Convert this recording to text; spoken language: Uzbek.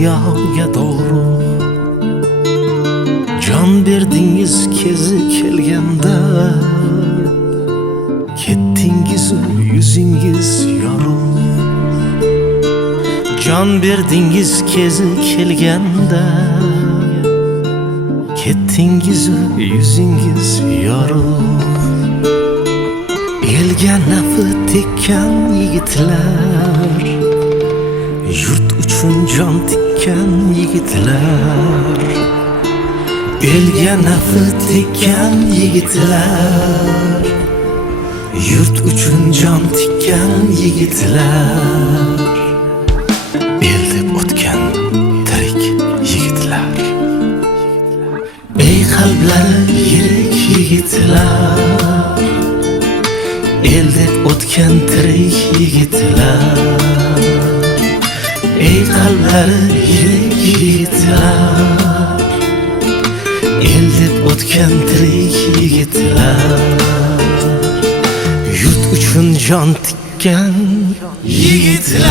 dunyoga doğru jon berdingiz kezi kelganda, ketdingiz yüzingiz yorug'. Jon berdingiz kezi kelganda, ketdingiz yüzingiz yorug'. Elga nafi tekkan yigitlar, yurt uchun jon tikkan yigitlar. Elga nafi tekkan yigitlar, yurt uchun jon tikkan yigitlar. El deb o'tgan tirik yigitlar, ey qalblari yirik yigitlar. El deb o'tgan tirik yigitlar, ey qalblari yirik yigitlar. El deb o'tgan tirik yigitlar, yurt uchun jon tikkan yigitlar.